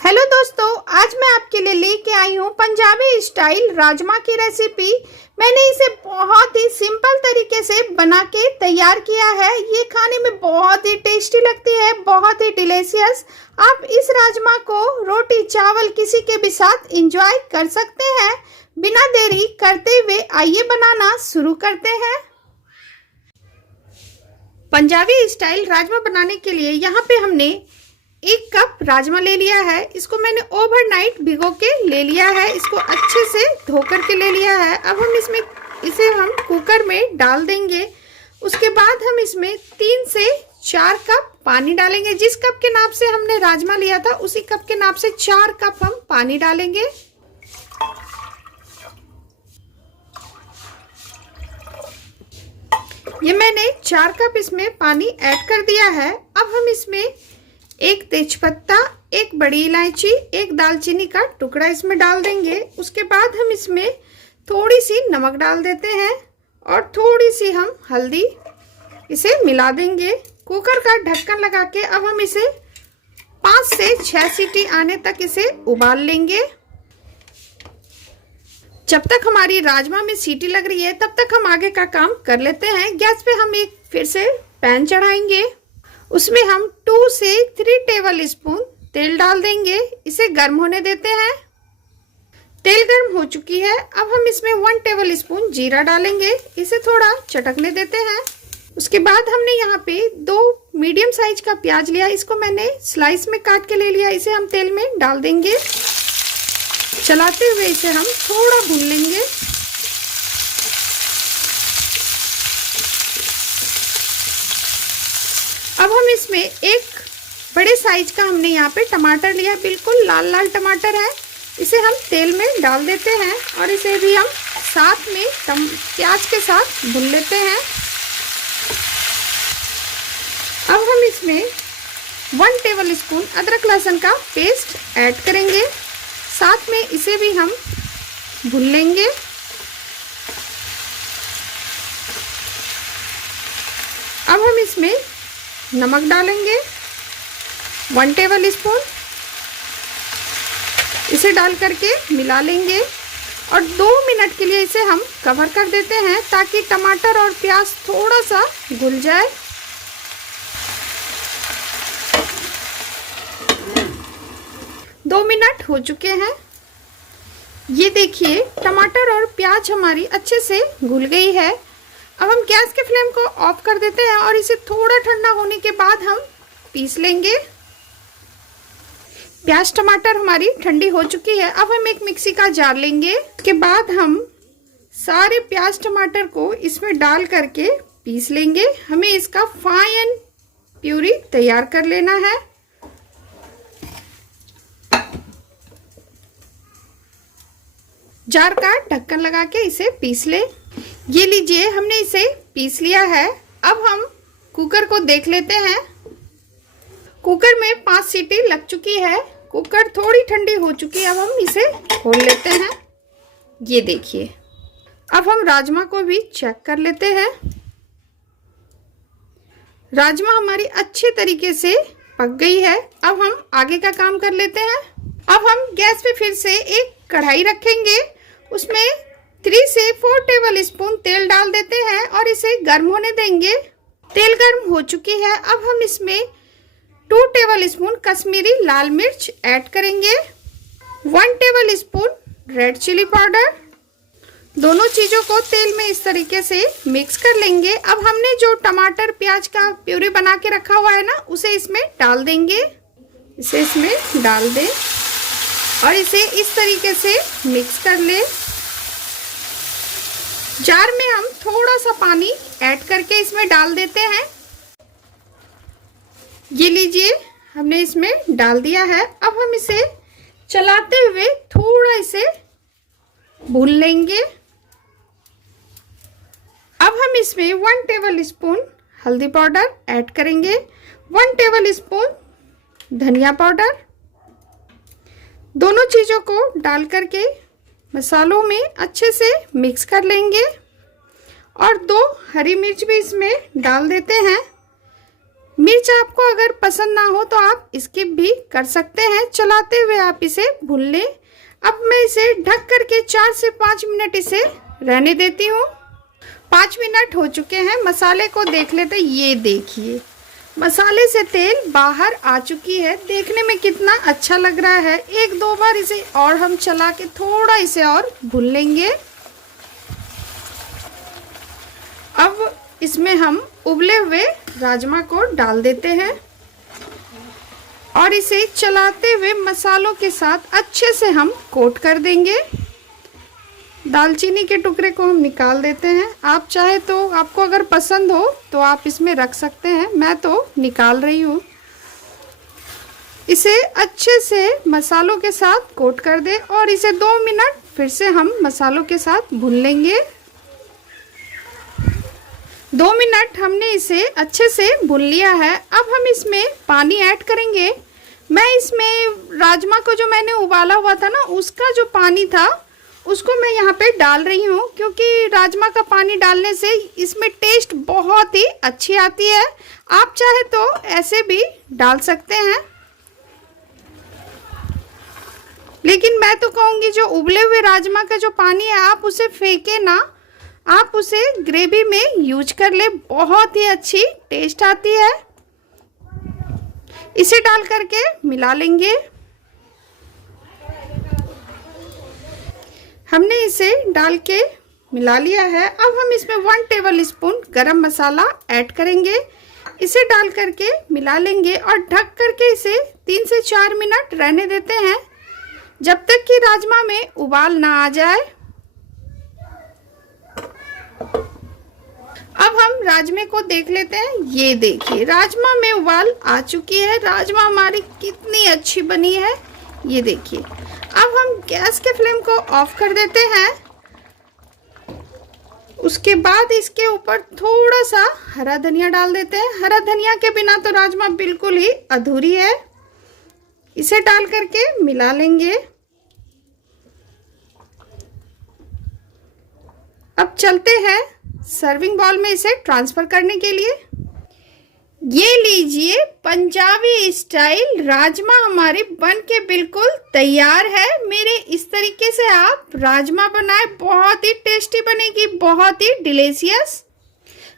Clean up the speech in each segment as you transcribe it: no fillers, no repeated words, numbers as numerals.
Hello दोस्तों, आज मैं आपके लिए लेके आई हूँ पंजाबी स्टाइल राजमा की रेसिपी। मैंने इसे बहुत ही सिंपल तरीके से बना के तैयार किया है। ये खाने में बहुत ही टेस्टी लगती है, बहुत ही डिलीशियस। आप इस राजमा को रोटी चावल किसी के भी साथ एंजॉय कर सकते हैं। बिना देरी करते हुए आइए बनाना शुरू करते हैं। पंजाबी स्टाइल राजमा बनाने के लिए यहाँ पे हमने 1 कप राजमा ले लिया है। इसको मैंने ओवरनाइट भिगो के ले लिया है। इसको अच्छे से धो करके ले लिया है। अब हम इसे हम कुकर में डाल देंगे। उसके बाद हम इसमें 3 से 4 कप पानी डालेंगे। जिस कप के नाप से हमने राजमा लिया था उसी कप के नाप से 4 कप हम पानी डालेंगे। ये मैंने 4 कप इसमें पानी ऐड कर दिया है। अब हम इसमें 1 तेजपत्ता, 1 बड़ी इलायची, 1 दालचीनी का टुकड़ा इसमें डाल देंगे। उसके बाद हम इसमें थोड़ी सी नमक डाल देते हैं और थोड़ी सी हम हल्दी इसे मिला देंगे। कुकर का ढक्कन लगा के अब हम इसे 5 से 6 सीटी आने तक इसे उबाल लेंगे। जब तक हमारी राजमा में सीटी लग रही है तब तक हम आगे का काम कर लेते हैं। गैस पे हम एक फिर से पैन चढ़ाएंगे। उसमें हम 2 से 3 टेबल स्पून तेल डाल देंगे। इसे गर्म होने देते हैं। तेल गर्म हो चुकी है। अब हम इसमें 1 टेबल स्पून जीरा डालेंगे। इसे थोड़ा चटकने देते हैं। उसके बाद हमने यहाँ पे 2 मीडियम साइज का प्याज लिया। इसको मैंने स्लाइस में काट के ले लिया। इसे हम तेल में डाल देंगे। चलाते हुए इसे हम थोड़ा भून लेंगे। अब हम इसमें 1 बड़े साइज का हमने यहाँ पे टमाटर लिया, बिल्कुल लाल लाल टमाटर है। इसे हम तेल में डाल देते हैं और इसे भी हम साथ में प्याज के साथ भून लेते हैं। अब हम इसमें 1 टेबल स्पून अदरक लहसुन का पेस्ट ऐड करेंगे। साथ में इसे भी हम भून लेंगे। अब हम इसमें नमक डालेंगे 1 टेबल स्पून। इसे डाल करके मिला लेंगे और 2 मिनट के लिए इसे हम कवर कर देते हैं ताकि टमाटर और प्याज थोड़ा सा घुल जाए। दो मिनट हो चुके हैं। ये देखिए टमाटर और प्याज हमारी अच्छे से घुल गई है। अब हम गैस के फ्लेम को ऑफ कर देते हैं और इसे थोड़ा ठंडा होने के बाद हम पीस लेंगे। प्याज टमाटर हमारी ठंडी हो चुकी है। अब हम एक मिक्सी का जार लेंगे। उसके बाद हम सारे प्याज टमाटर को इसमें डाल करके पीस लेंगे। हमें इसका फाइन प्यूरी तैयार कर लेना है। जार का ढक्कन लगा के इसे पीस ले। ये लीजिए, हमने इसे पीस लिया है। अब हम कुकर को देख लेते हैं। कुकर में 5 सीटी लग चुकी है। कुकर थोड़ी ठंडी हो चुकी है। अब हम इसे खोल लेते हैं। ये देखिए, अब हम राजमा को भी चेक कर लेते हैं। राजमा हमारी अच्छे तरीके से पक गई है। अब हम आगे का काम कर लेते हैं। अब हम गैस पे फिर से एक कढ़ाई रखेंगे। उसमें 3 से 4 टेबल स्पून तेल डाल देते हैं और इसे गर्म होने देंगे। तेल गर्म हो चुकी है। अब हम इसमें 2 टेबल स्पून कश्मीरी लाल मिर्च ऐड करेंगे। 1 tablespoon red chili powder. दोनों चीज़ों को तेल में इस तरीके से मिक्स कर लेंगे। अब हमने जो टमाटर प्याज का प्यूरी बना के रखा हुआ है ना, उसे इसमें डाल देंगे। इसे इसमें डाल दें और इसे इस तरीके से मिक्स कर ले। जार में हम थोड़ा सा पानी ऐड करके इसमें डाल देते हैं। ये लीजिए, हमने इसमें डाल दिया है। अब हम इसे चलाते हुए थोड़ा इसे भून लेंगे। अब हम इसमें 1 टेबल स्पून हल्दी पाउडर ऐड करेंगे, 1 टेबल स्पून धनिया पाउडर। दोनों चीज़ों को डाल करके मसालों में अच्छे से मिक्स कर लेंगे और 2 हरी मिर्च भी इसमें डाल देते हैं। मिर्च आपको अगर पसंद ना हो तो आप स्किप भी कर सकते हैं। चलाते हुए आप इसे भून लें। अब मैं इसे ढक करके 4 से 5 मिनट इसे रहने देती हूँ। 5 मिनट हो चुके हैं। मसाले को देख लेते हैं। ये देखिए मसाले से तेल बाहर आ चुकी है। देखने में कितना अच्छा लग रहा है। 1-2 बार इसे और हम चला के थोड़ा इसे और भून लेंगे। अब इसमें हम उबले हुए राजमा को डाल देते हैं और इसे चलाते हुए मसालों के साथ अच्छे से हम कोट कर देंगे। दालचीनी के टुकड़े को हम निकाल देते हैं। आप चाहे तो, आपको अगर पसंद हो तो आप इसमें रख सकते हैं। मैं तो निकाल रही हूँ। इसे अच्छे से मसालों के साथ कोट कर दें और इसे 2 मिनट फिर से हम मसालों के साथ भून लेंगे। 2 मिनट हमने इसे अच्छे से भून लिया है। अब हम इसमें पानी ऐड करेंगे। मैं इसमें राजमा को जो मैंने उबाला हुआ था ना, उसका जो पानी था उसको मैं यहाँ पे डाल रही हूँ, क्योंकि राजमा का पानी डालने से इसमें टेस्ट बहुत ही अच्छी आती है। आप चाहे तो ऐसे भी डाल सकते हैं, लेकिन मैं तो कहूँगी जो उबले हुए राजमा का जो पानी है आप उसे फेंके ना, आप उसे ग्रेवी में यूज कर ले। बहुत ही अच्छी टेस्ट आती है। इसे डाल करके मिला लेंगे। हमने इसे डाल के मिला लिया है। अब हम इसमें 1 टेबल स्पून गरम मसाला ऐड करेंगे। इसे डाल करके मिला लेंगे और ढक करके इसे 3 से 4 मिनट रहने देते हैं, जब तक कि राजमा में उबाल ना आ जाए। अब हम राजमे को देख लेते हैं। ये देखिए राजमा में उबाल आ चुकी है। राजमा हमारी कितनी अच्छी बनी है, ये देखिए। अब हम गैस के फ्लेम को ऑफ कर देते हैं। उसके बाद इसके ऊपर थोड़ा सा हरा धनिया डाल देते हैं। हरा धनिया के बिना तो राजमा बिल्कुल ही अधूरी है। इसे डाल करके मिला लेंगे। अब चलते हैं सर्विंग बाउल में इसे ट्रांसफर करने के लिए। ये लीजिए पंजाबी स्टाइल राजमा हमारे बन के बिल्कुल तैयार है। मेरे इस तरीके से आप राजमा बनाए, बहुत ही टेस्टी बनेगी, बहुत ही डिलीशियस।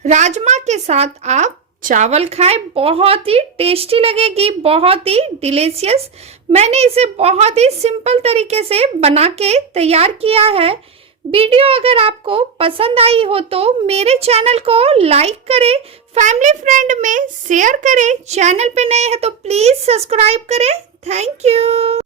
राजमा के साथ आप चावल खाएं, बहुत ही टेस्टी लगेगी, बहुत ही डिलीशियस। मैंने इसे बहुत ही सिंपल तरीके से बना के तैयार किया है। वीडियो अगर आपको पसंद आई हो तो मेरे चैनल को लाइक करें, फैमिली फ्रेंड में शेयर करें। चैनल पे नए हैं तो प्लीज़ सब्सक्राइब करें। Thank you.